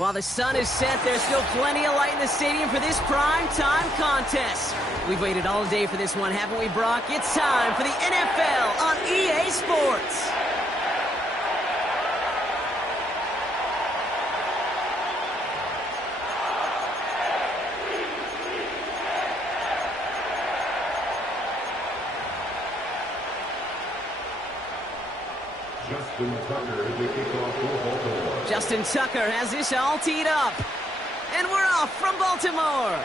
While the sun is set, there's still plenty of light in the stadium for this prime time contest. We've waited all day for this one, haven't we, Brock? It's time for the NFL on EA Sports. Justin Tucker to kick off for Baltimore. Justin Tucker has this all teed up. And we're off from Baltimore.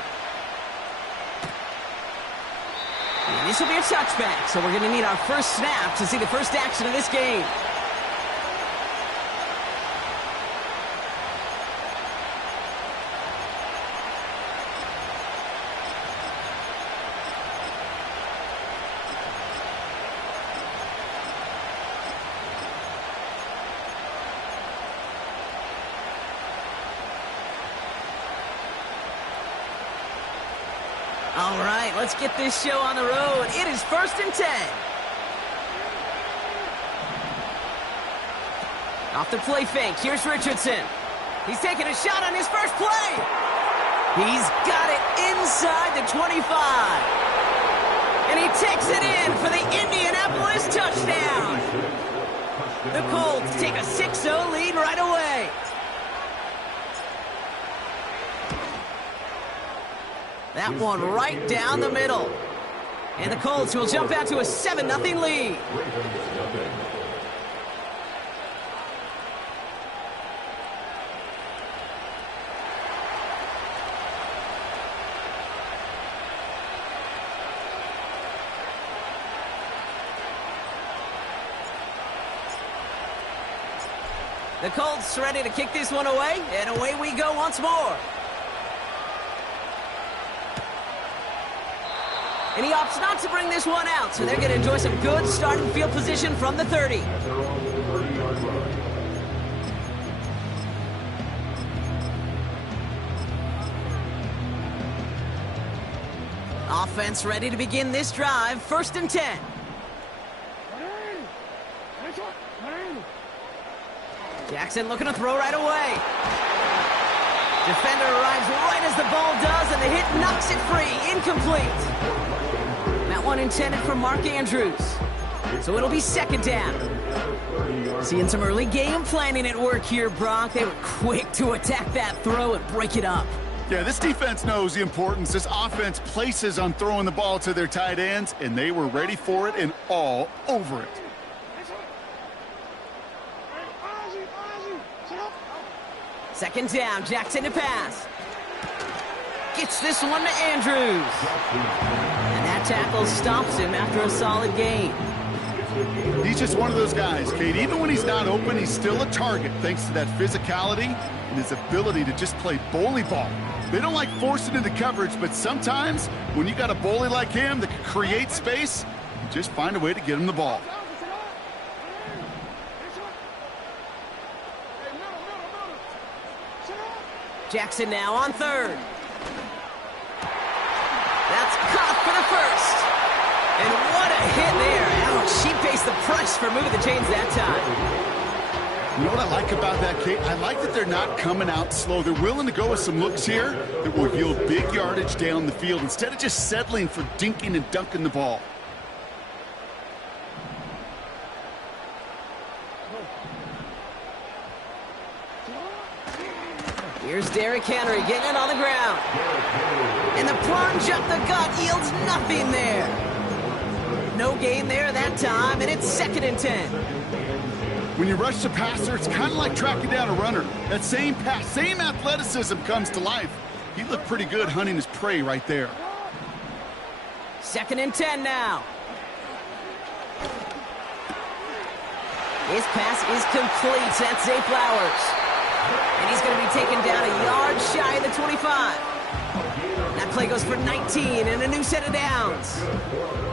And this will be a touchback, so we're going to need our first snap to see the first action of this game. All right, let's get this show on the road. It is 1st and 10. Off the play fake, here's Richardson. He's taking a shot on his first play. He's got it inside the 25. And he takes it in for the Indianapolis touchdown. The Colts take a 6-0 lead right away. That one right down the middle. And the Colts will jump out to a 7-0 lead. The Colts ready to kick this one away, and away we go once more. And he opts not to bring this one out, so they're going to enjoy some good starting field position from the 30. Offense ready to begin this drive, 1st and 10. Jackson looking to throw right away. Defender arrives right as the ball does, and the hit knocks it free. Incomplete. That one intended for Mark Andrews. So it'll be 2nd down. Seeing some early game planning at work here, Brock. They were quick to attack that throw and break it up. Yeah, this defense knows the importance this offense places on throwing the ball to their tight ends, and they were ready for it and all over it. 2nd down, Jackson to pass. Gets this one to Andrews. And that tackle stops him after a solid gain. He's just one of those guys, Kate. Even when he's not open, he's still a target thanks to that physicality and his ability to just play bully ball. They don't like forcing into coverage, but sometimes when you got a bully like him that can create space, you just find a way to get him the ball. Jackson now on 3rd. That's caught for the 1st. And what a hit there. Ouch, she faced the price for moving the chains that time. You know what I like about that, Kate? I like that they're not coming out slow. They're willing to go with some looks here that will yield big yardage down the field instead of just settling for dinking and dunking the ball. Here's Derrick Henry getting it on the ground. And the plunge up the gut yields nothing there. No gain there that time, and it's 2nd and 10. When you rush the passer, it's kind of like tracking down a runner. That same pass, same athleticism comes to life. He looked pretty good hunting his prey right there. 2nd and 10 now. His pass is complete. That's Zay Flowers. And he's going to be taken down a yard shy of the 25. That play goes for 19 and a new set of downs.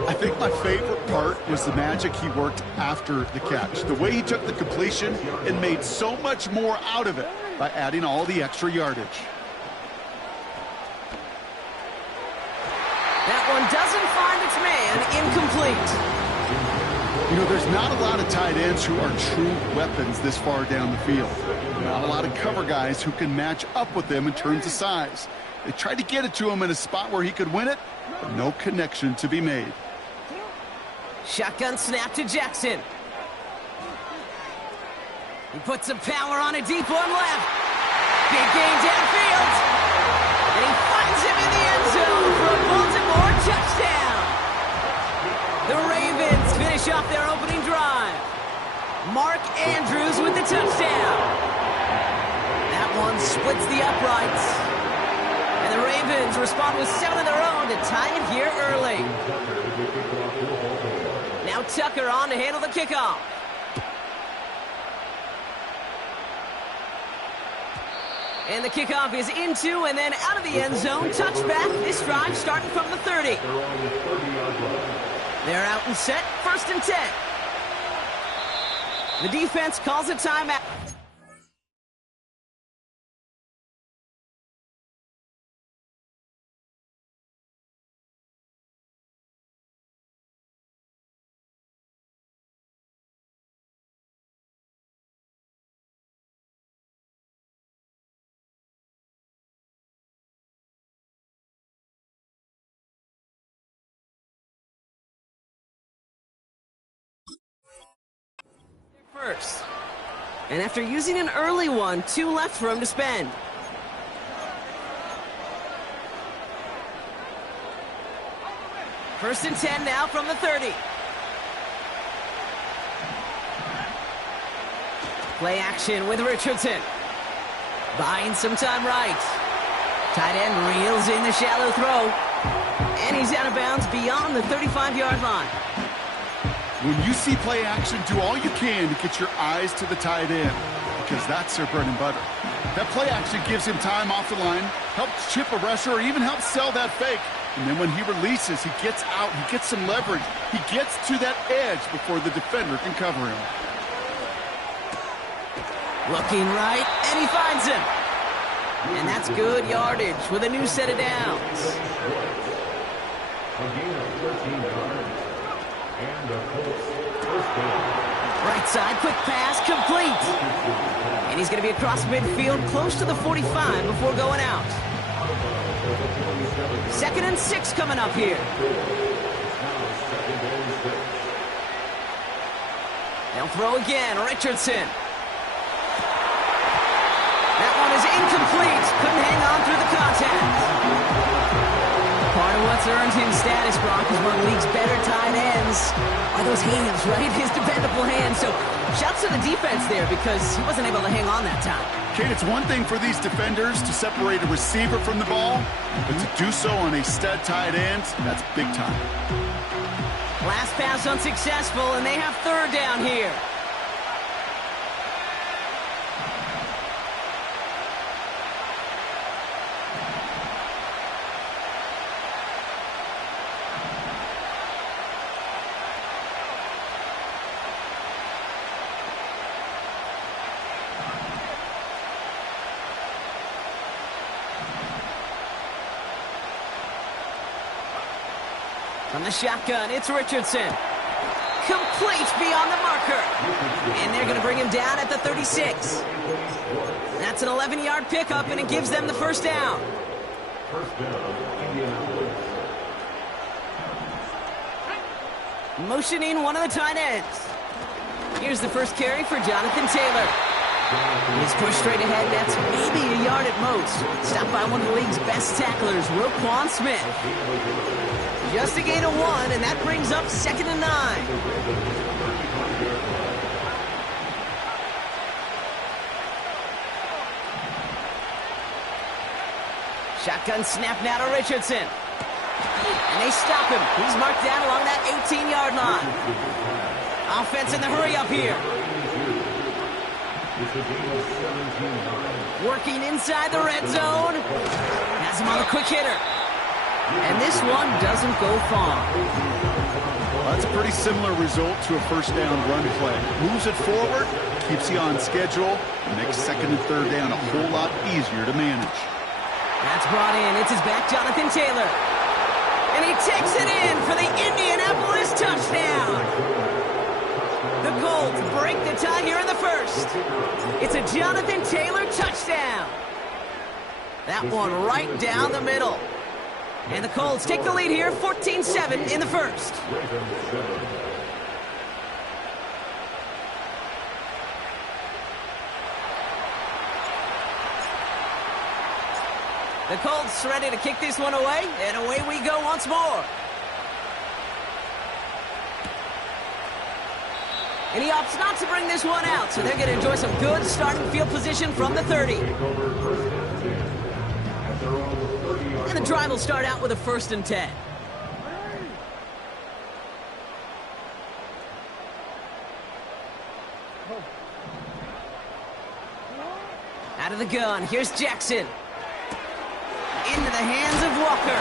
I think my favorite part was the magic he worked after the catch. The way he took the completion and made so much more out of it by adding all the extra yardage. That one doesn't find its man. Incomplete. You know, there's not a lot of tight ends who are true weapons this far down the field. Not a lot of cover guys who can match up with them in terms of size. They tried to get it to him in a spot where he could win it, but no connection to be made. Shotgun snap to Jackson. He puts some power on a deep one left. Big gain downfield. And he finds him in the end zone for a Baltimore touchdown. The Ravens finish off their opening drive. Mark Andrews with the touchdown. That one splits the uprights. And the Ravens respond with 7 of their own to tie it here early. Now Tucker on to handle the kickoff. And the kickoff is into and then out of the end zone. Touchback. This drive starting from the 30. They're out and set. 1st and 10. The defense calls a timeout. First. And after using an early one, 2 left for him to spend. First and 10 now from the 30. Play action with Richardson. Buying some time right. Tight end reels in the shallow throw. And he's out of bounds beyond the 35-yard line. When you see play action, do all you can to get your eyes to the tight end, because that's their bread and butter. That play action gives him time off the line, helps chip a rusher, or even helps sell that fake. And then when he releases, he gets out, he gets some leverage. He gets to that edge before the defender can cover him. Looking right, and he finds him. And that's good yardage with a new set of downs. Right side, quick pass, complete. And he's going to be across midfield, close to the 45 before going out. 2nd and 6 coming up here. They'll throw again, Richardson. That one is incomplete. Couldn't hang on through the contact. Part of what's earned him status, Brock, is one of the league's better tight ends. Are those hands, right? His dependable hands. So shouts to the defense there because he wasn't able to hang on that time. Kate, it's one thing for these defenders to separate a receiver from the ball, but to do so on a stud tight end, that's big time. Last pass unsuccessful, and they have 3rd down here. From the shotgun, it's Richardson. Complete beyond the marker. And they're going to bring him down at the 36. That's an 11-yard pickup, and it gives them the 1st down. Motioning one of the tight ends. Here's the first carry for Jonathan Taylor. He's pushed straight ahead, that's maybe a yard at most. Stopped by one of the league's best tacklers, Roquan Smith. Just a gain of 1, and that brings up 2nd and 9. Shotgun snap now to Richardson. And they stop him. He's marked down along that 18-yard line. Offense in the hurry up here. Working inside the red zone. Has him on a quick hitter. And this one doesn't go far. Well, that's a pretty similar result to a 1st down run play. Moves it forward, keeps you on schedule, and makes 2nd and 3rd down a whole lot easier to manage. That's brought in. It's his back, Jonathan Taylor. And he takes it in for the Indianapolis touchdown. Colts break the tie here in the first. It's a Jonathan Taylor touchdown. That one right down the middle. And the Colts take the lead here, 14-7 in the first. The Colts ready to kick this one away, and away we go once more. And he opts not to bring this one out, so they're going to enjoy some good starting field position from the 30. And the drive will start out with a 1st and 10. Out of the gun, here's Jackson. Into the hands of Walker.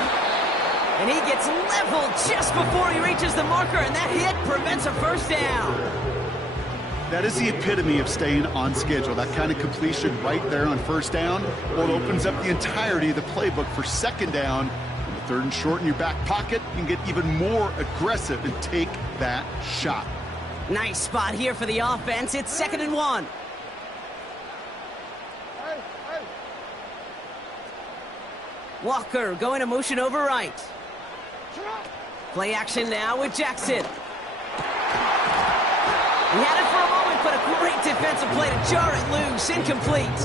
And he gets leveled just before he reaches the marker, and that hit prevents a 1st down. That is the epitome of staying on schedule. That kind of completion right there on 1st down. Well, it opens up the entirety of the playbook for 2nd down. And the 3rd and short in your back pocket, you can get even more aggressive and take that shot. Nice spot here for the offense. It's 2nd and 1. Walker going to motion over right. Play action now with Jackson. He had it for a moment, but a great defensive play to jar it loose. Incomplete.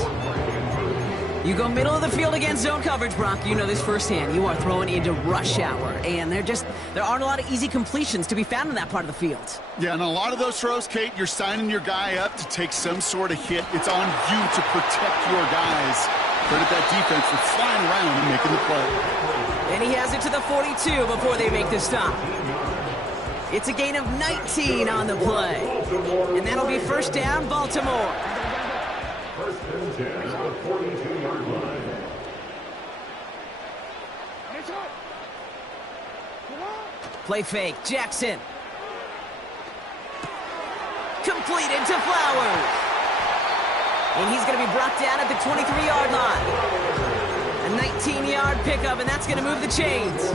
You go middle of the field against zone coverage, Brock. You know this firsthand. You are throwing into rush hour, and there aren't a lot of easy completions to be found in that part of the field. Yeah, and a lot of those throws, Kate, you're signing your guy up to take some sort of hit. It's on you to protect your guys. Credit that defense for flying around and making the play. And he has it to the 42 before they make the stop. It's a gain of 19 on the play. And that'll be 1st down, Baltimore. 1st and 10 at the 42-yard line. Play fake, Jackson. Completed to Flowers. And he's going to be brought down at the 23-yard line. A 19-yard pickup, and that's going to move the chains.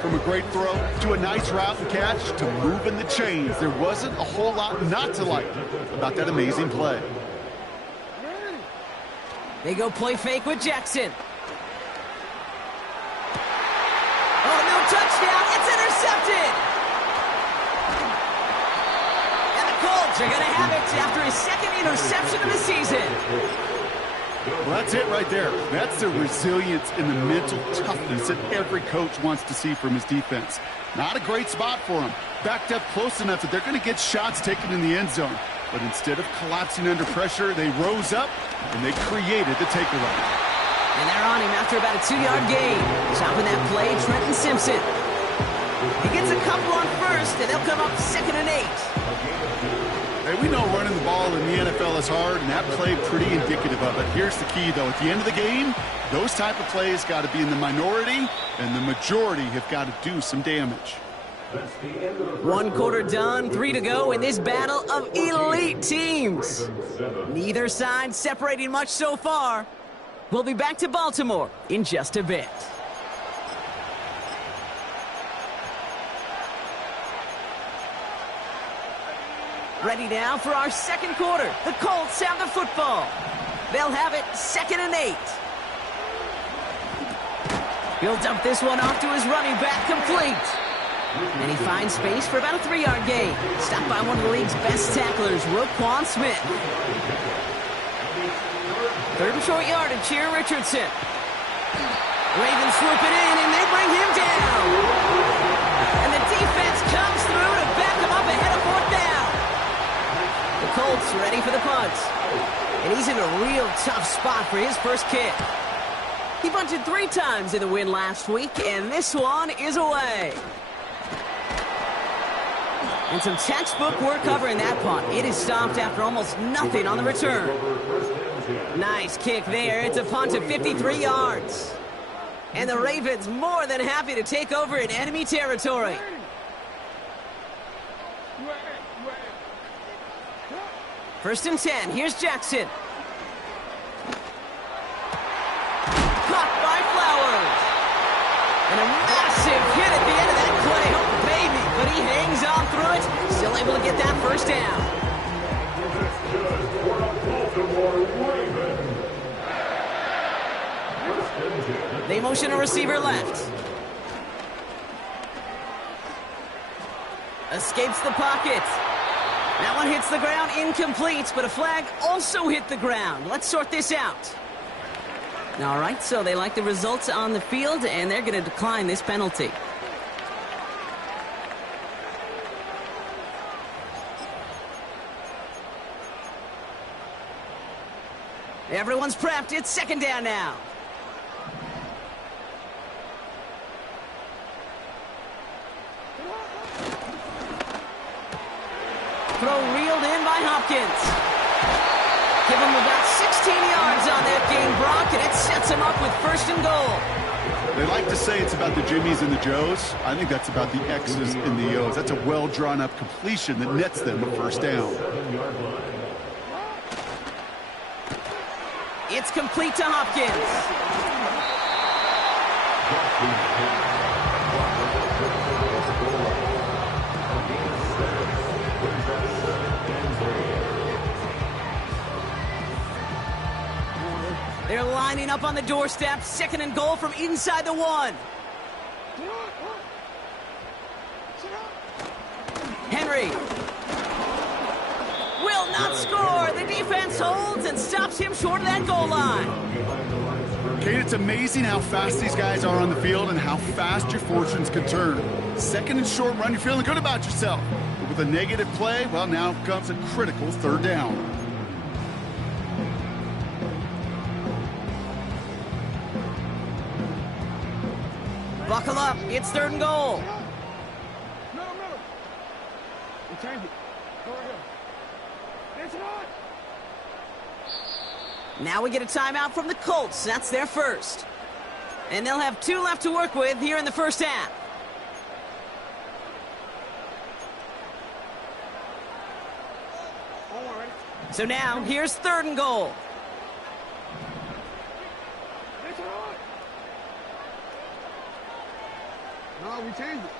From a great throw to a nice route and catch to moving the chains. There wasn't a whole lot not to like about that amazing play. They go play fake with Jackson. Oh, no touchdown. It's intercepted. And the Colts are going to have it after his 2nd interception of the season. Well, that's it right there. That's the resilience and the mental toughness that every coach wants to see from his defense. Not a great spot for him. Backed up close enough that they're going to get shots taken in the end zone. But instead of collapsing under pressure, they rose up and they created the takeaway. And they're on him after about a 2-yard gain. Chopping that play, Trenton Simpson. He gets a couple on 1st, and they'll come up 2nd and 8. Hey, we know running the ball in the NFL is hard, and that play pretty indicative of it. Here's the key, though. At the end of the game, those type of plays got to be in the minority, and the majority have got to do some damage. 1 quarter done, 3 to go in this battle of elite teams. Neither side separating much so far. We'll be back to Baltimore in just a bit. Ready now for our 2nd quarter. The Colts have the football. They'll have it 2nd and 8. He'll dump this one off to his running back, complete. And he finds space for about a 3-yard gain. Stopped by one of the league's best tacklers, Roquan Smith. 3rd and short yardage here, Richardson. Ravens swoop it in, and they bring him down. And the defense comes through to back him up ahead of 4th down. The Colts ready for the punt. And he's in a real tough spot for his first kick. He bunted 3 times in the win last week, and this one is away. And some textbook work covering that punt. It is stopped after almost nothing on the return. Nice kick there. It's a punt of 53 yards. And the Ravens more than happy to take over in enemy territory. First and 10. Here's Jackson. Caught by Flowers. And a massive hit at the end of that play. Oh, baby. But he hangs on through it. Still able to get that 1st down. judge for a Baltimore Raven. They motion a receiver left. Escapes the pocket. That one hits the ground, incomplete, but a flag also hit the ground. Let's sort this out. All right, so they like the results on the field, and they're going to decline this penalty. Everyone's prepped. It's second down now. Throw reeled in by Hopkins. Give him about 16 yards on that game, Brock, and it sets him up with first and goal. They like to say it's about the Jimmies and the Joes. I think that's about the X's and the O's. That's a well-drawn-up completion that nets them a first down. It's complete to Hopkins. They're lining up on the doorstep. Second and goal from inside the one. Henry will not score. The defense holds and stops him short of that goal line. Kate, it's amazing how fast these guys are on the field and how fast your fortunes can turn. Second and short run, you're feeling good about yourself. But with a negative play, well, now comes a critical third down. Buckle up. It's third and goal. No. We change it. Go ahead. It's not. Now we get a timeout from the Colts. That's their first. And they'll have 2 left to work with here in the first half. All right. So now, here's third and goal. It's not. No, we change it.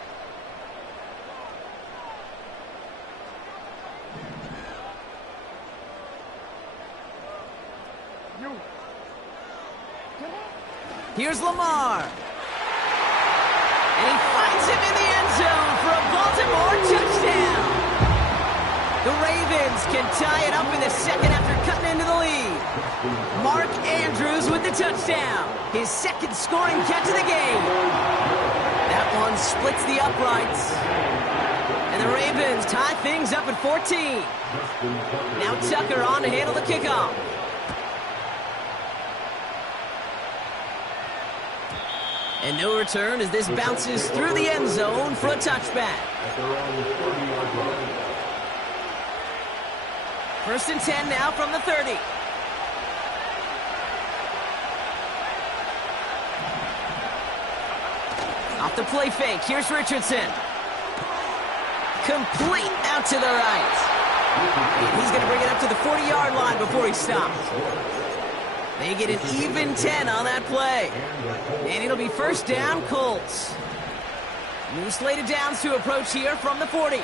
You. Here's Lamar. And he finds him in the end zone for a Baltimore touchdown. The Ravens can tie it up in the second after cutting into the lead. Mark Andrews with the touchdown. His second scoring catch of the game. That one splits the uprights. And the Ravens tie things up at 14. Now Tucker on to handle the kickoff. And no return as this bounces through the end zone for a touchback. First and 10 now from the 30. Off the play fake. Here's Richardson. Complete out to the right. And he's going to bring it up to the 40-yard line before he stops. They get an even 10 on that play. And it'll be first down, Colts. New slated downs to approach here from the 40.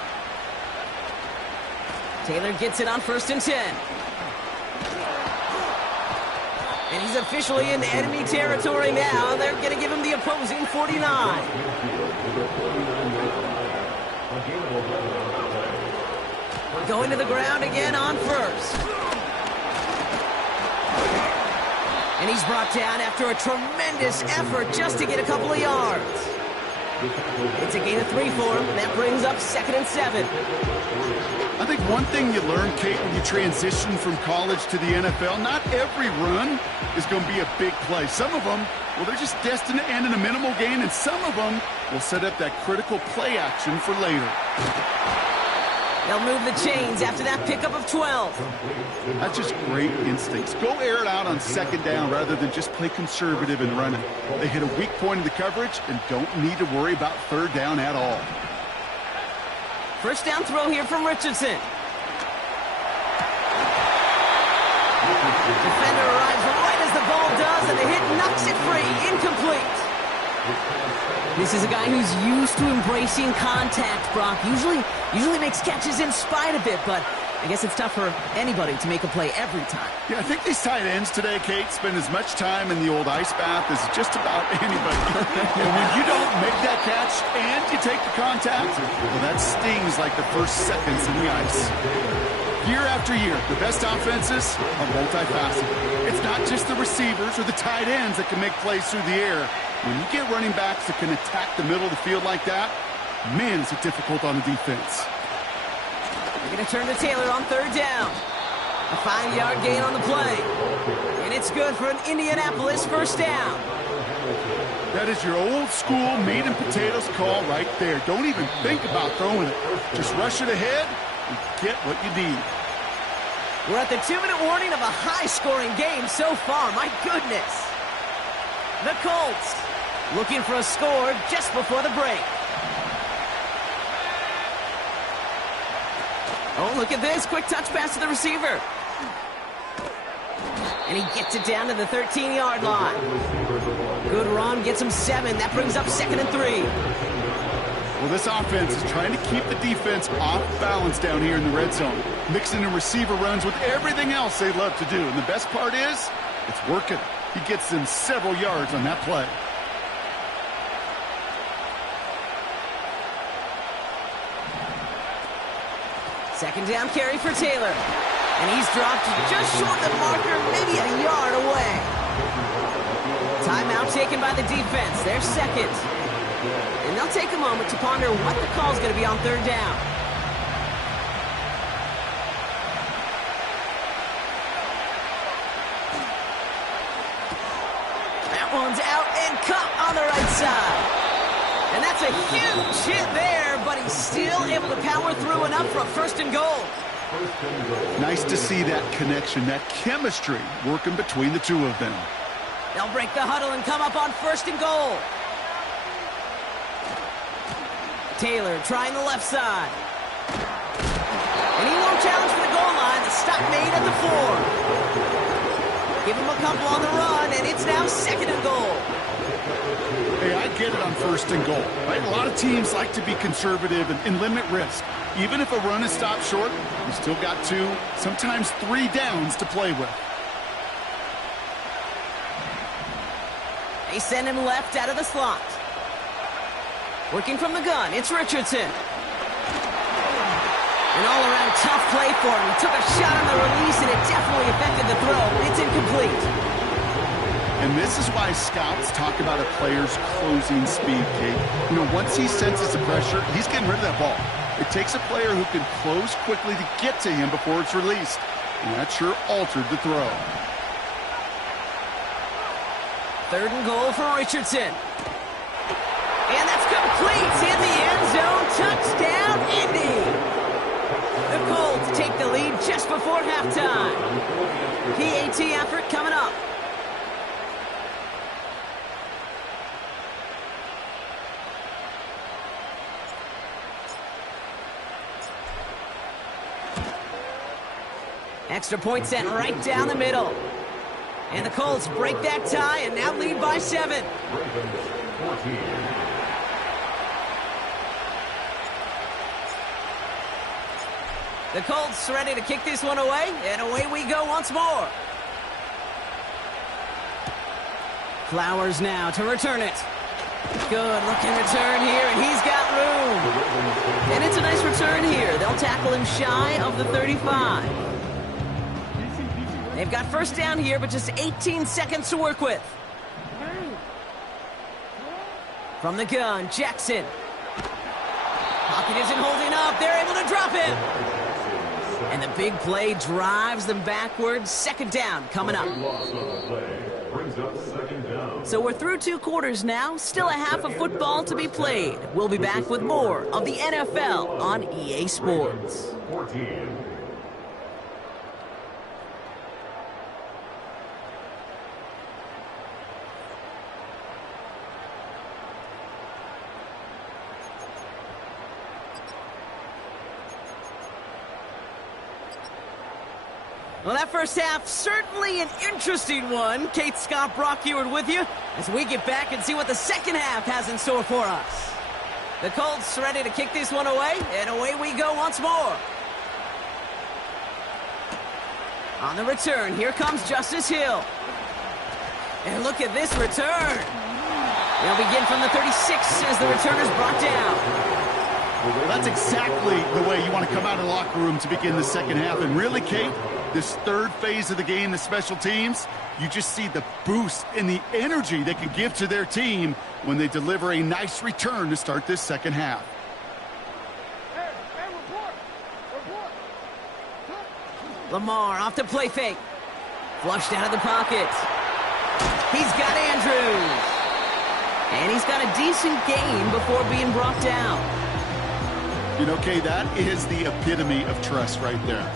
Taylor gets it on first and 10. And he's officially in enemy territory now. They're going to give him the opposing 49. Going to the ground again on first. And he's brought down after a tremendous effort just to get a couple of yards. It's a gain of 3 for him. That brings up second and 7. I think one thing you learn, Kate, when you transition from college to the NFL, not every run is going to be a big play. Some of them, well, they're just destined to end in a minimal gain, and some of them will set up that critical play action for later. They'll move the chains after that pickup of 12. That's just great instincts. Go air it out on second down rather than just play conservative and run it. They hit a weak point in the coverage and don't need to worry about third down at all. First down throw here from Richardson. Defender arrives right as the ball does, and the hit knocks it free. Incomplete. This is a guy who's used to embracing contact, Brock. Usually makes catches in spite of it, but I guess it's tough for anybody to make a play every time. Yeah, I think these tight ends today, Kate, spend as much time in the old ice bath as just about anybody. And when you don't make that catch and you take the contact, well, that stings like the first seconds in the ice. Year after year, the best offenses are multifaceted. It's not just the receivers or the tight ends that can make plays through the air. When you get running backs that can attack the middle of the field like that, man, is it difficult on the defense. They're going to turn to Taylor on third down. A 5-yard gain on the play. And it's good for an Indianapolis first down. That is your old school meat and potatoes call right there. Don't even think about throwing it. Just rush it ahead and get what you need. We're at the 2-minute warning of a high-scoring game so far. My goodness. The Colts looking for a score just before the break. Oh, look at this. Quick touch pass to the receiver. And he gets it down to the 13-yard line. Good run, gets him 7. That brings up 2nd and 3. Well, this offense is trying to keep the defense off balance down here in the red zone, mixing in receiver runs with everything else they love to do. And the best part is, it's working. He gets them several yards on that play. Second down carry for Taylor. And he's dropped just short of the marker, maybe a yard away. Timeout taken by the defense. They're second. And they'll take a moment to ponder what the call is going to be on third down. That one's out and caught on the right side. And that's a huge hit there, but he's still able to power through enough for a 1st and goal. Nice to see that connection, that chemistry working between the two of them. They'll break the huddle and come up on 1st and goal. Taylor trying the left side. And he won't challenge for the goal line. The stop made at the 4. Give him a couple on the run, and it's now 2nd and goal. Hey, I get it on 1st and goal, right? A lot of teams like to be conservative and limit risk. Even if a run is stopped short, you still got 2, sometimes 3 downs to play with. They send him left out of the slot. Working from the gun, it's Richardson. An all-around tough play for him. He took a shot on the release, and it definitely affected the throw. It's incomplete. And this is why scouts talk about a player's closing speed, Kate. You know, once he senses the pressure, he's getting rid of that ball. It takes a player who can close quickly to get to him before it's released. And that sure altered the throw. 3rd and goal for Richardson. And that's complete in the end zone. Touchdown, Indy. The Colts take the lead just before halftime. PAT effort coming up. Extra point sent right down the middle. And the Colts break that tie and now lead by 7. The Colts ready to kick this one away, and away we go once more. Flowers now to return it. Good looking return here, and he's got room. And it's a nice return here. They'll tackle him shy of the 35. They've got 1st down here, but just 18 seconds to work with. From the gun, Jackson. Pocket isn't holding up. They're able to drop it. And the big play drives them backwards. 2nd down coming up. So we're through 2 quarters now. Still a half of football to be played. We'll be back with more of the NFL on EA Sports. Well, that first half, certainly an interesting one. Kate Scott, Brock Eward with you as we get back and see what the second half has in store for us. The Colts ready to kick this one away, and away we go once more. On the return, here comes Justice Hill. And look at this return. They'll begin from the 36 as the return is brought down. Well, that's exactly the way you want to come out of the locker room to begin the second half. And really, Kate, this third phase of the game, the special teams, you just see the boost and the energy they can give to their team when they deliver a nice return to start this second half. Hey, report. Lamar off the play fake. Flushed out of the pocket. He's got Andrews. And he's got a decent gain before being brought down. You know, Kay, that is the epitome of trust right there.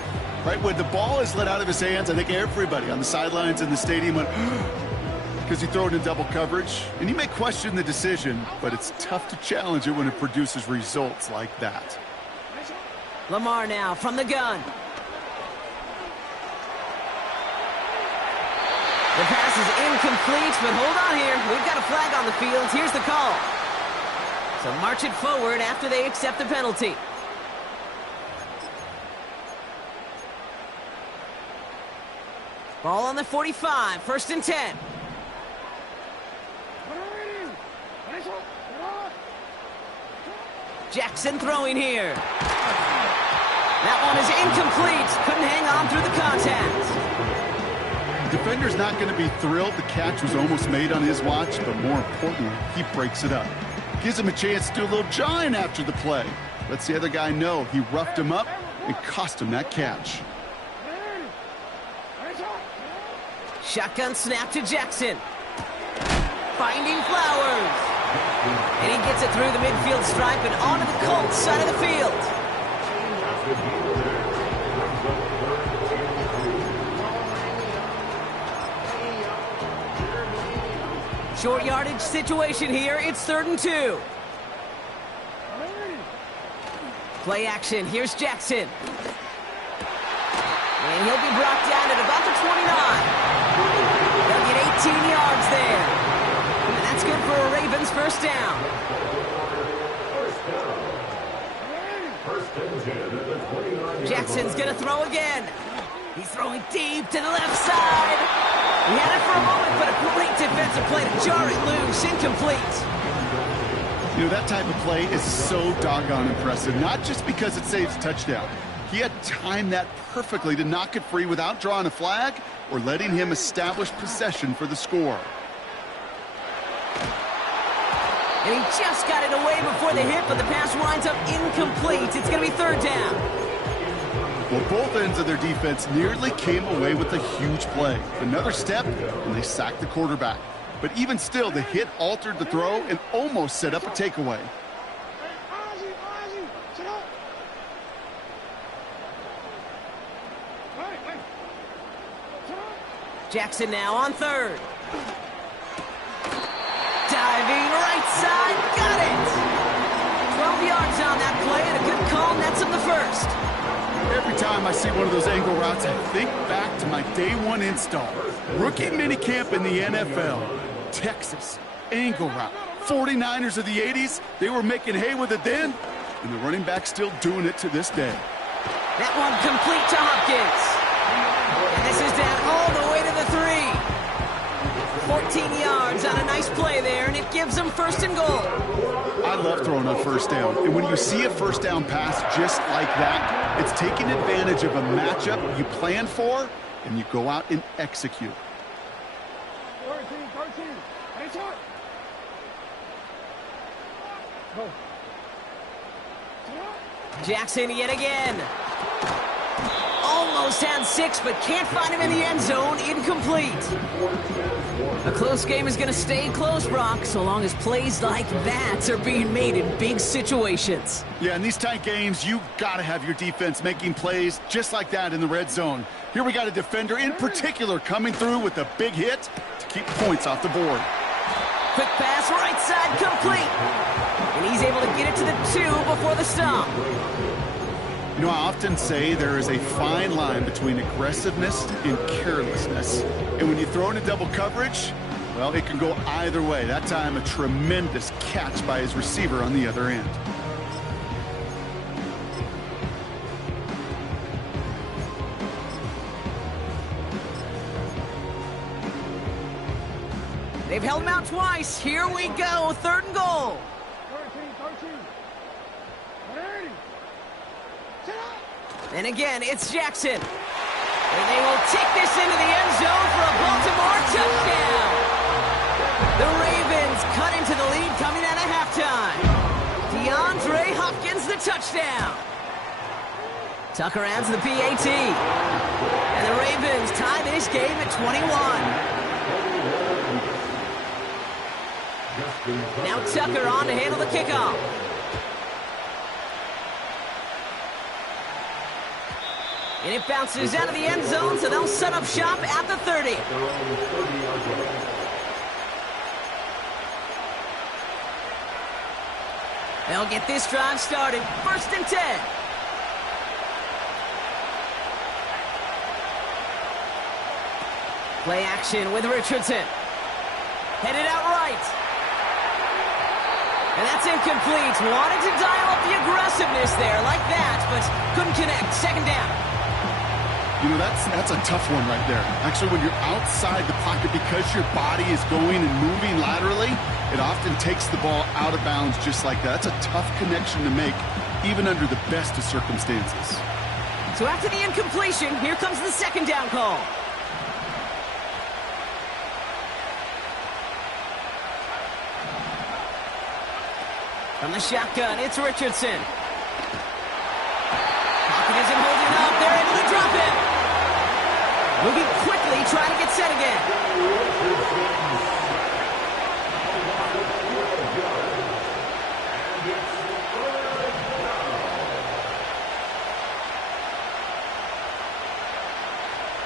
Right, when the ball is let out of his hands, I think everybody on the sidelines in the stadium went, because he threw it in double coverage. And you may question the decision, but it's tough to challenge it when it produces results like that. Lamar now from the gun. The pass is incomplete, but hold on here. We've got a flag on the field. Here's the call. So march it forward after they accept the penalty. Ball on the 45, 1st and 10. Jackson throwing here. That one is incomplete. Couldn't hang on through the contact. Defender's not going to be thrilled the catch was almost made on his watch, but more importantly, he breaks it up. Gives him a chance to do a little jawing after the play. Lets the other guy know he roughed him up and cost him that catch. Shotgun snap to Jackson. Finding Flowers. And he gets it through the midfield stripe and onto the Colts side of the field. Short yardage situation here. It's 3rd and 2. Play action. Here's Jackson. And he'll be brought down at about the 29. They'll get 18 yards there. And that's good for a Ravens first down. Jackson's going to throw again. He's throwing deep to the left side. He had it for a moment, but a great defensive play to jar it loose. Incomplete. You know, that type of play is so doggone impressive, not just because it saves a touchdown. He had timed that perfectly to knock it free without drawing a flag or letting him establish possession for the score. And he just got it away before the hit, but the pass winds up incomplete. It's going to be 3rd down. Well, both ends of their defense nearly came away with a huge play. Another step, and they sacked the quarterback. But even still, the hit altered the throw and almost set up a takeaway. Jackson now on 3rd. Diving right side, got it! 12 yards on that play and a good call nets him the 1st. Every time I see one of those angle routes, I think back to my day one install. Rookie minicamp in the NFL. Texas, angle route. 49ers of the 80s, they were making hay with it then, and the running back's still doing it to this day. That one complete to Hopkins. And this is down all the way to the 3. 14 yards on a nice play there, and it gives them 1st and goal. I love throwing on 1st down. And when you see a 1st down pass just like that, it's taking advantage of a matchup you plan for, and you go out and execute. 13. Hey, shot. Go. Jackson yet again. Almost had 6, but can't find him in the end zone. Incomplete. A close game is going to stay close, Brock, so long as plays like that are being made in big situations. Yeah, in these tight games, you got to have your defense making plays just like that in the red zone. Here we got a defender in particular coming through with a big hit to keep points off the board. Quick pass, right side, complete. And he's able to get it to the 2 before the stop. You know, I often say there is a fine line between aggressiveness and carelessness. And when you throw into double coverage, well, it can go either way. That time, a tremendous catch by his receiver on the other end. They've held him out twice. Here we go, 3rd and goal. 13. 180. Sit up. And again, it's Jackson. And they will take this into the end zone for a Baltimore touchdown. The Ravens cut into the lead coming out of halftime. DeAndre Hopkins, the touchdown. Tucker adds the PAT. And the Ravens tie this game at 21. Now Tucker on to handle the kickoff. And it bounces out of the end zone, so they'll set up shop at the 30. They'll get this drive started. 1st and 10. Play action with Richardson. Headed out right. And that's incomplete. Wanted to dial up the aggressiveness there like that, but couldn't connect. 2nd down. You know, that's a tough one right there. Actually, when you're outside the pocket, because your body is going and moving laterally, it often takes the ball out of bounds just like that. That's a tough connection to make, even under the best of circumstances. So after the incompletion, here comes the 2nd down call. From the shotgun, it's Richardson. Pocket isn't holding up. They're able to drop it. Moving quickly, trying to get set again.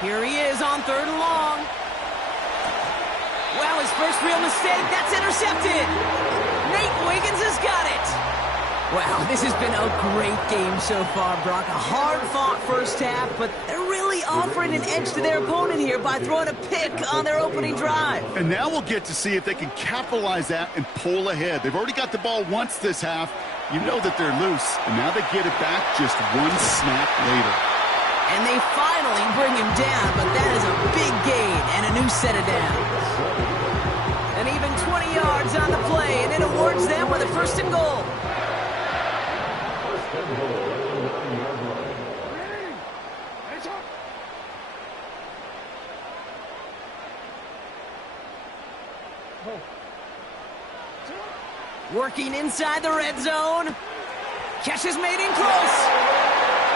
Here he is on 3rd and long. Wow, his first real mistake. That's intercepted. Nate Wiggins has got it. Wow, this has been a great game so far, Brock. A hard-fought first half, but they're really offering an edge to their opponent here by throwing a pick on their opening drive. And now we'll get to see if they can capitalize that and pull ahead. They've already got the ball once this half. You know that they're loose, and now they get it back just one snap later. And they finally bring him down, but that is a big gain and a new set of downs. And even 20 yards on the play, and it awards them with a 1st and goal. Working inside the red zone. Catch is made in close.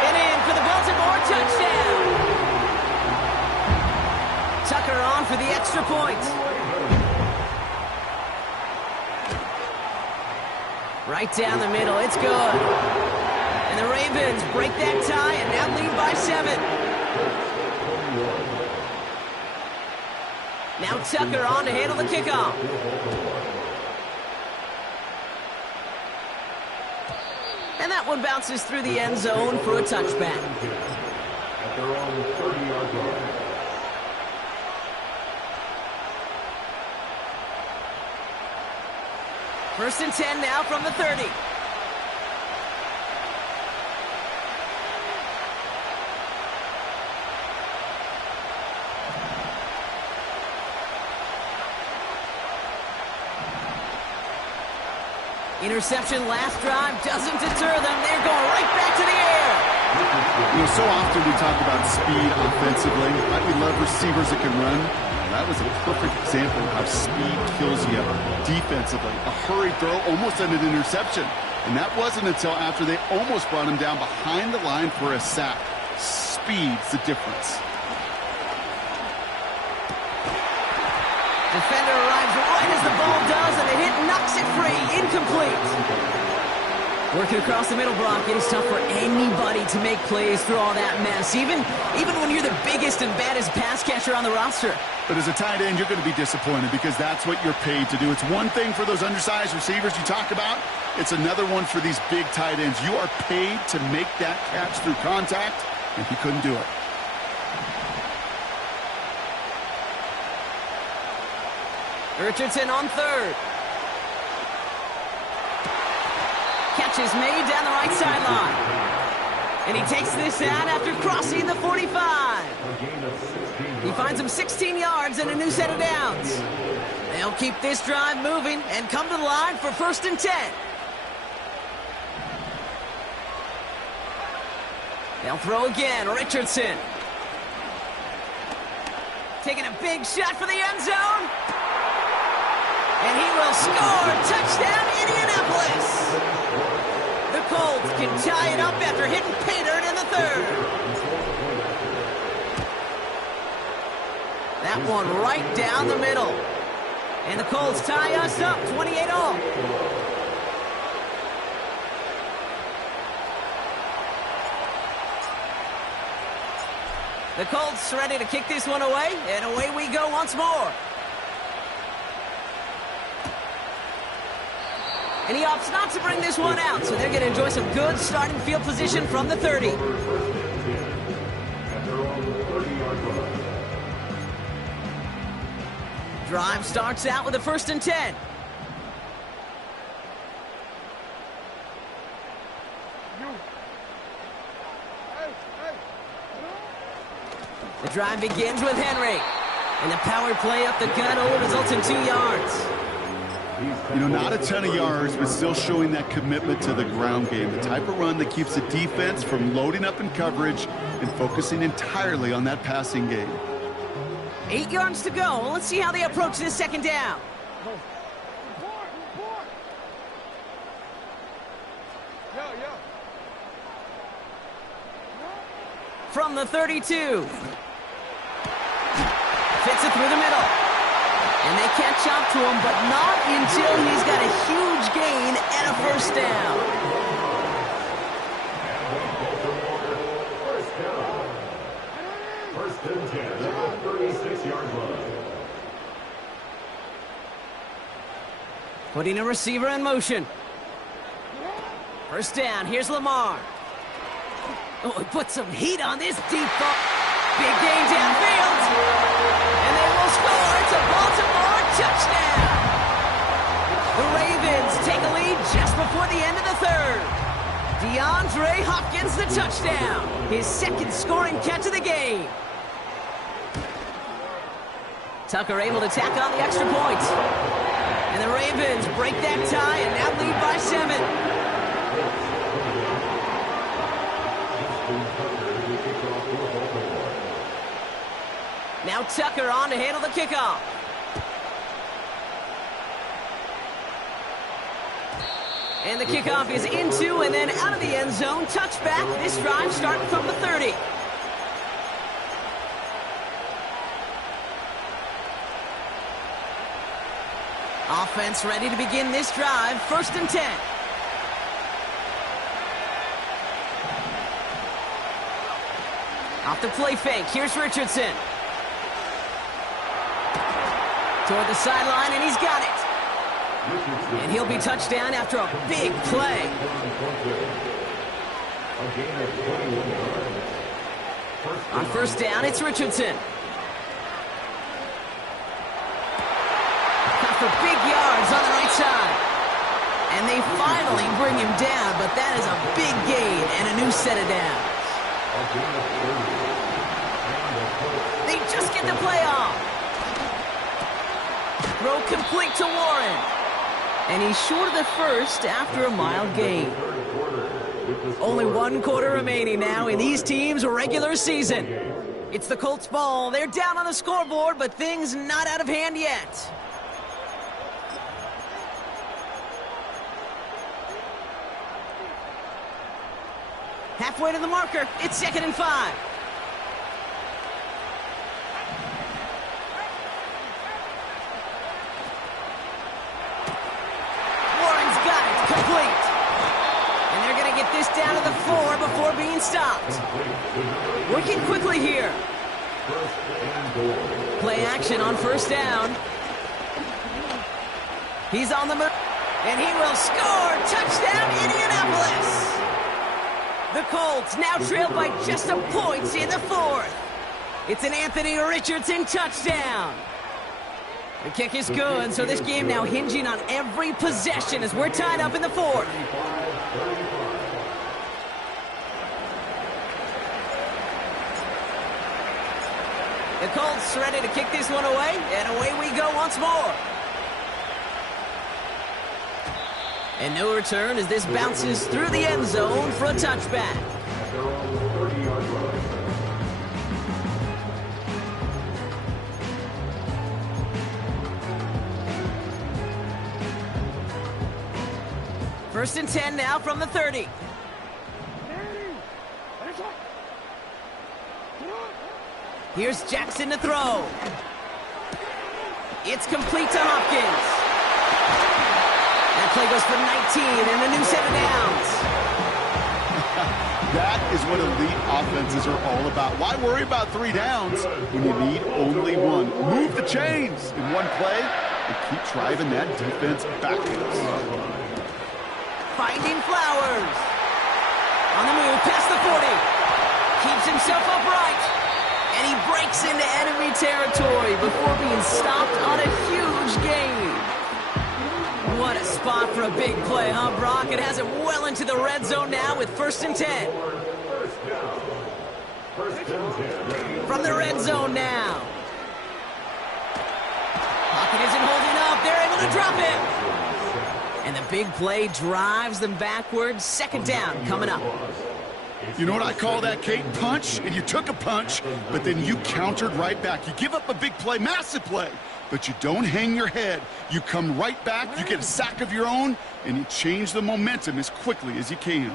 And in for the Baltimore touchdown. Tucker on for the extra point. Right down the middle. It's good. And the Ravens break that tie and now lead by 7. Now Tucker on to handle the kickoff. And that one bounces through the end zone for a touchback. At their own 30-yard line. First and 10 now from the 30. Interception last drive doesn't deter them. They're going right back to the air. You know, so often we talk about speed offensively. Right? We love receivers that can run. Well, that was a perfect example of how speed kills you defensively. A hurried throw, almost an interception. And that wasn't until after they almost brought him down behind the line for a sack. Speed's the difference. Defender arrives right as the ball does, and the hit knocks it free. Incomplete. Working across the middle block, it is tough for anybody to make plays through all that mess, even when you're the biggest and baddest pass catcher on the roster. But as a tight end, you're going to be disappointed because that's what you're paid to do. It's one thing for those undersized receivers you talk about. It's another one for these big tight ends. You are paid to make that catch through contact, and he couldn't do it. Richardson on 3rd. Catch is made down the right sideline. And he takes this out after crossing the 45. He finds him 16 yards and a new set of downs. They'll keep this drive moving and come to the line for 1st and 10. They'll throw again. Richardson. Taking a big shot for the end zone. And he will score. Touchdown, Indianapolis. The Colts can tie it up after hitting pay dirt in the 3rd. That one right down the middle. And the Colts tie us up 28-all. The Colts ready to kick this one away, and away we go once more. And he opts not to bring this one out, so they're going to enjoy some good starting field position from the 30. And they're on the 30-yard line. Drive starts out with a 1st and 10. The drive begins with Henry. And the power play up the gut only results in 2 yards. You know, not a ton of yards, but still showing that commitment to the ground game. The type of run that keeps the defense from loading up in coverage and focusing entirely on that passing game. 8 yards to go. Let's see how they approach this 2nd down. From the 32. Fits it through the middle. And they catch up to him, but not until he's got a huge gain and a 1st down. First and 10 at the 36-yard line. Putting a receiver in motion. 1st down. Here's Lamar. Oh, he put some heat on this deep ball. Big gain downfield. And they will score. It's a Baltimore touchdown. The Ravens take a lead just before the end of the 3rd. DeAndre Hopkins the touchdown. His 2nd scoring catch of the game. Tucker able to tack on the extra point. And the Ravens break that tie and now lead by 7. Now Tucker on to handle the kickoff. And the kickoff is into and then out of the end zone. Touchback. This drive starting from the 30. Offense ready to begin this drive. 1st and 10. Off the play fake. Here's Richardson. Toward the sideline, and he's got it. And he'll be touchdown after a big play. On 1st down, it's Richardson. Got for big yards on the right side. And they finally bring him down, but that is a big gain and a new set of downs. They just get the play off. Throw complete to Warren. And he's short of the 1st after a mild gain. Only 1 quarter remaining now in these teams' regular season. It's the Colts ball. They're down on the scoreboard, but things not out of hand yet. Halfway to the marker. It's 2nd and 5. This down to the 4 before being stopped. Working quickly here. Play action on 1st down. He's on the move, and he will score. Touchdown, Indianapolis. The Colts now trail by just a point in the 4th. It's an Anthony Richardson touchdown. The kick is good, so this game now hinging on every possession as we're tied up in the 4th. The Colts ready to kick this one away, and away we go once more. And no return as this bounces through the end zone for a touchback. They're on the 30-yard line. First and 10 now from the 30. Here's Jackson to throw. It's complete to Hopkins. That play goes for 19 and a new 7 downs. That is what elite offenses are all about. Why worry about 3 downs when you need only one? Move the chains in one play and keep driving that defense backwards. Finding Flowers. On the move, past the 40. Keeps himself upright. And he breaks into enemy territory before being stopped on a huge gain. What a spot for a big play, huh, Brock? It has it well into the red zone now with first and 10. First down. First and 10. From the red zone now. Pocket isn't holding up. They're able to drop him. And the big play drives them backwards. Second down coming up. You know what I call that, Kate? Punch, and you took a punch, but then you countered right back. You give up a big play, massive play, but you don't hang your head. You come right back, you get a sack of your own, and you change the momentum as quickly as you can.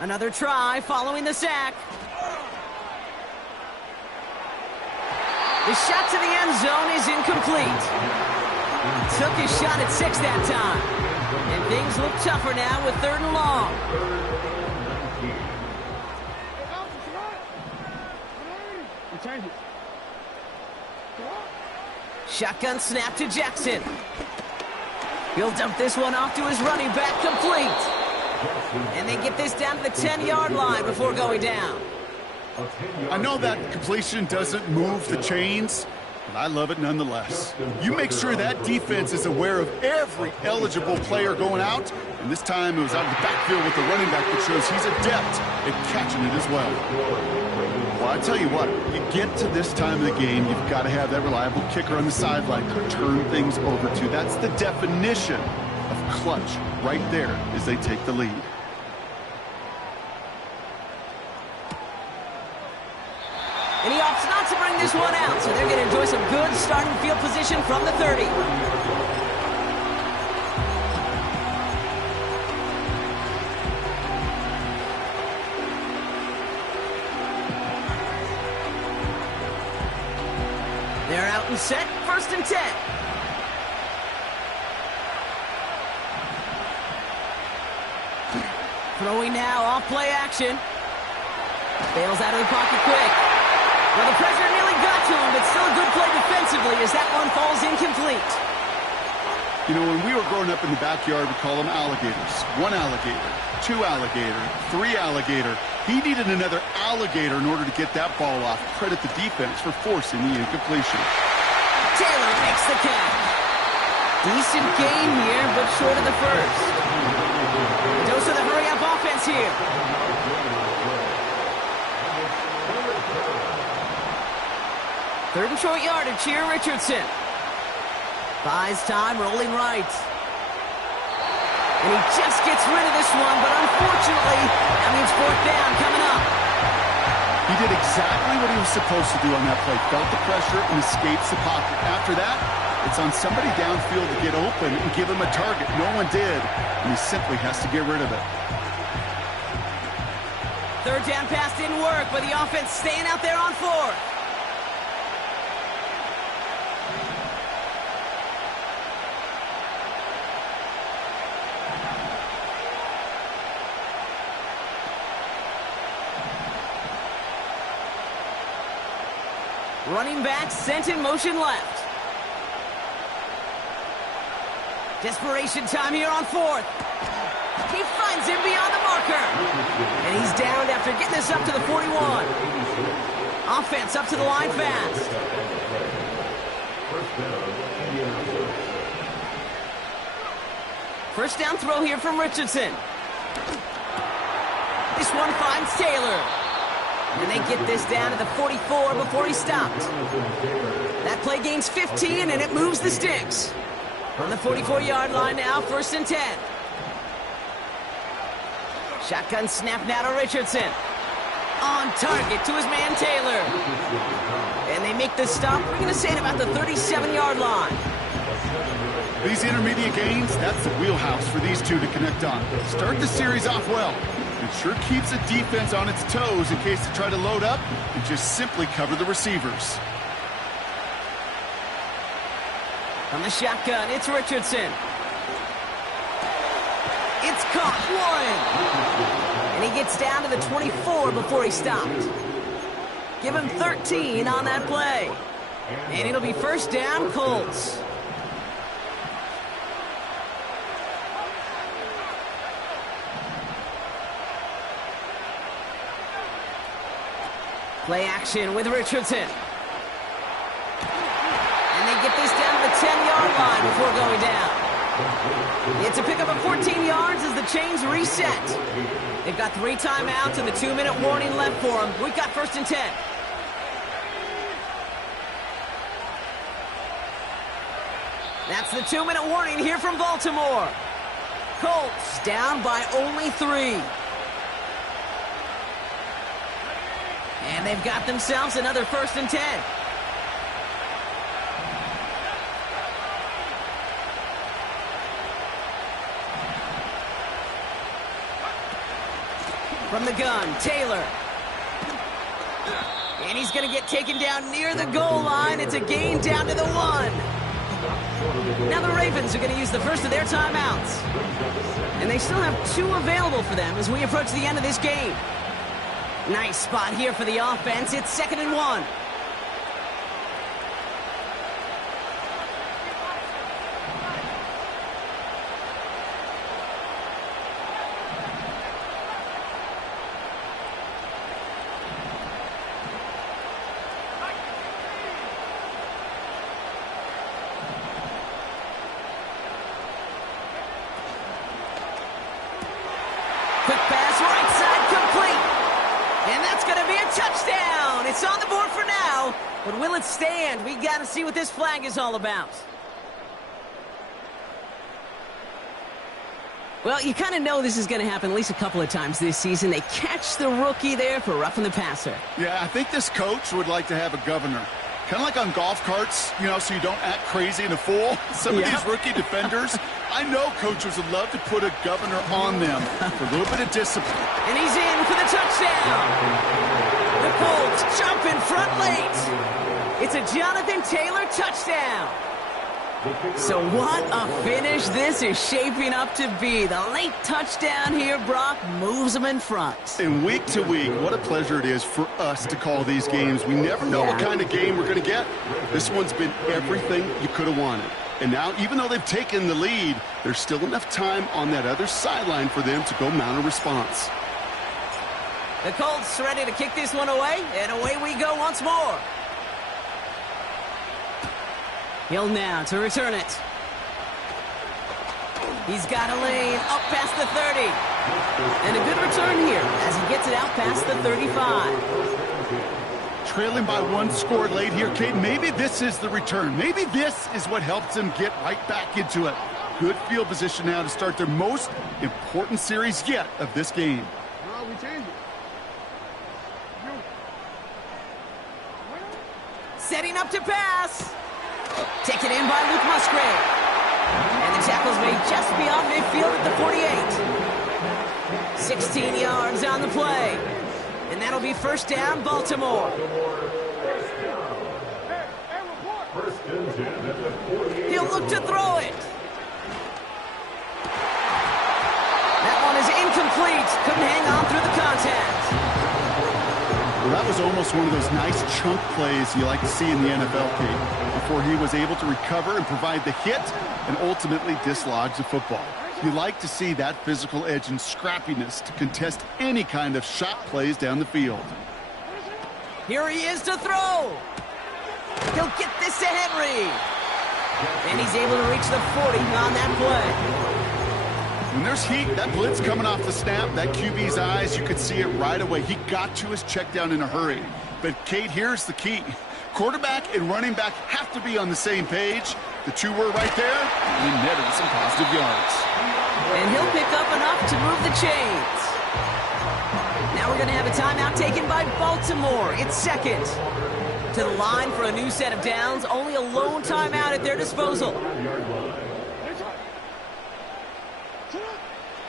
Another try following the sack. The shot to the end zone is incomplete. Took his shot at 6 that time. And things look tougher now with 3rd and long. Shotgun snap to Jackson. He'll dump this one off to his running back, complete. And they get this down to the 10-yard line before going down. I know that completion doesn't move the chains, but I love it nonetheless. You make sure that defense is aware of every eligible player going out, and this time it was out of the backfield with the running back that shows he's adept at catching it as well. Well, I tell you what, you get to this time of the game, you've got to have that reliable kicker on the sideline to turn things over to. That's the definition of clutch right there as they take the lead. And he opts not to bring this one out, so they're going to enjoy some good starting field position from the 30. They're out and set, first and 10. Throwing now, off play action. Bails out of the pocket quick. Well, the pressure nearly got to him, but still a good play defensively as that one falls incomplete. You know, when we were growing up in the backyard, we call them alligators. 1 alligator, 2 alligator, 3 alligator. He needed another alligator in order to get that ball off. Credit the defense for forcing the incompletion. Taylor makes the catch. Decent gain here, but short of the first. Dose of the hurry-up offense here. Third and short yardage here, Richardson. Buys time, rolling right. And he just gets rid of this one, but unfortunately, that means 4th down coming up. He did exactly what he was supposed to do on that play. Felt the pressure and escapes the pocket. After that, it's on somebody downfield to get open and give him a target. No one did, and he simply has to get rid of it. 3rd down pass didn't work, but the offense staying out there on 4th. Running back sent in motion left. Desperation time here on 4th. He finds him beyond the marker. And he's downed after getting this up to the 41. Offense up to the line fast. First down throw here from Richardson. This one finds Taylor. And they get this down to the 44 before he stopped. That play gains 15, and it moves the sticks. On the 44-yard line now, 1st and 10. Shotgun snap now to Richardson. On target to his man Taylor. And they make the stop. We're going to say at about the 37-yard line. These intermediate gains, that's the wheelhouse for these two to connect on. Start the series off well. It sure keeps the defense on its toes in case they try to load up and just simply cover the receivers. On the shotgun, it's Richardson. It's caught. 1. And he gets down to the 24 before he stopped. Give him 13 on that play. And it'll be 1st down, Colts. Play action with Richardson. And they get this down to the 10-yard line before going down. It's a pickup of 14 yards as the chains reset. They've got 3 timeouts and the 2-minute warning left for them. We've got 1st and 10. That's the 2-minute warning here from Baltimore. Colts down by only 3. And they've got themselves another 1st and 10. From the gun, Taylor. And he's going to get taken down near the goal line. It's a gain down to the 1. Now the Ravens are going to use the first of their timeouts. And they still have 2 available for them as we approach the end of this game. Nice spot here for the offense. It's 2nd and 1. Quick pass, right side, complete. And that's going to be a touchdown. It's on the board for now. But will it stand? We got to see what this flag is all about. Well, you kind of know this is going to happen at least a couple of times this season. They catch the rookie there for roughing the passer. Yeah, I think this coach would like to have a governor. Kind of like on golf carts, you know, so you don't act crazy and a fool. Some of these rookie defenders, I know coaches would love to put a governor on them for a little bit of discipline. And he's in for the touchdown. The Colts jump in front late. It's a Jonathan Taylor touchdown. So what a finish this is shaping up to be. The late touchdown here, Brock, moves them in front. And week to week, what a pleasure it is for us to call these games. We never know what kind of game we're going to get. This one's been everything you could have wanted. And now, even though they've taken the lead, there's still enough time on that other sideline for them to go mount a response. The Colts ready to kick this one away, and away we go once more. Hill now to return it. He's got a lane up past the 30. And a good return here as he gets it out past the 35. Trailing by 1 score late here, Kate. Maybe this is the return. Maybe this is what helps them get right back into it. Good field position now to start their most important series yet of this game. No, we change it. Setting up to pass. Taken in by Luke Musgrave. And the tackles may just be off midfield at the 48. 16 yards on the play. And that'll be 1st down, Baltimore. He'll look to throw it. That one is incomplete. Couldn't hang on through the contact. Well, that was almost one of those nice chunk plays you like to see in the NFL, Kate, before he was able to recover and provide the hit and ultimately dislodge the football. You like to see that physical edge and scrappiness to contest any kind of shot plays down the field. Here he is to throw. He'll get this to Henry. And he's able to reach the 40 on that play. When there's heat, that blitz coming off the snap, that QB's eyes, you could see it right away. He got to his check down in a hurry. But, Kate, here's the key. Quarterback and running back have to be on the same page. The two were right there, and he netted some positive yards. And he'll pick up enough to move the chains. Now we're going to have a timeout taken by Baltimore. It's second. To the line for a new set of downs. Only a lone timeout at their disposal.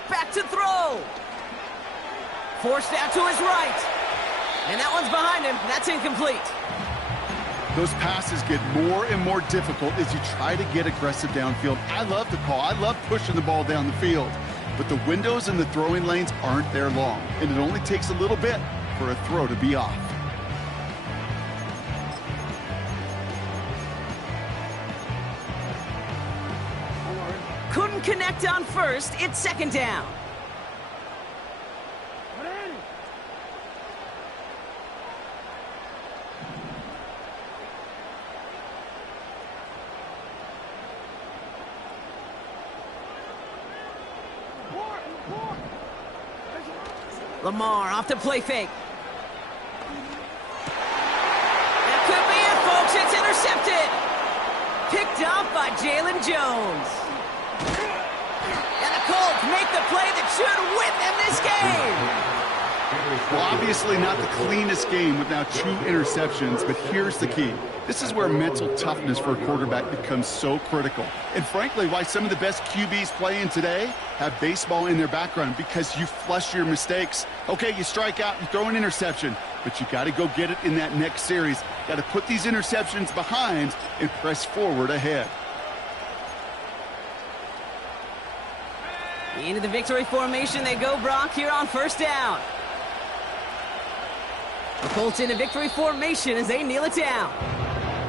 Back to throw. Forced out to his right. And that one's behind him. That's incomplete. Those passes get more and more difficult as you try to get aggressive downfield. I love the call. I love pushing the ball down the field. But the windows in the throwing lanes aren't there long. And it only takes a little bit for a throw to be off. Couldn't connect on first. It's second down. Lamar off the play fake. That could be it, folks. It's intercepted. Picked up by Jalen Jones. And the Colts make the play that should win them this game. Well, obviously not the cleanest game with now 2 interceptions, but here's the key. This is where mental toughness for a quarterback becomes so critical. And frankly, why some of the best QBs playing today have baseball in their background, because you flush your mistakes. Okay, you strike out, you throw an interception, but you got to go get it in that next series. Got to put these interceptions behind and press forward ahead. Into the victory formation they go, Brock, here on first down. The Colts in a victory formation as they kneel it down.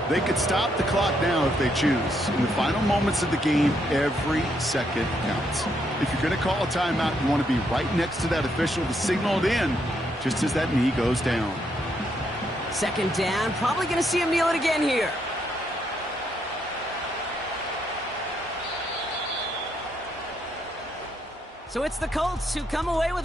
They could stop the clock now if they choose. In the final moments of the game, every second counts. If you're going to call a timeout, you want to be right next to that official to signal it in just as that knee goes down. Second down, probably going to see him kneel it again here. So it's the Colts who come away with a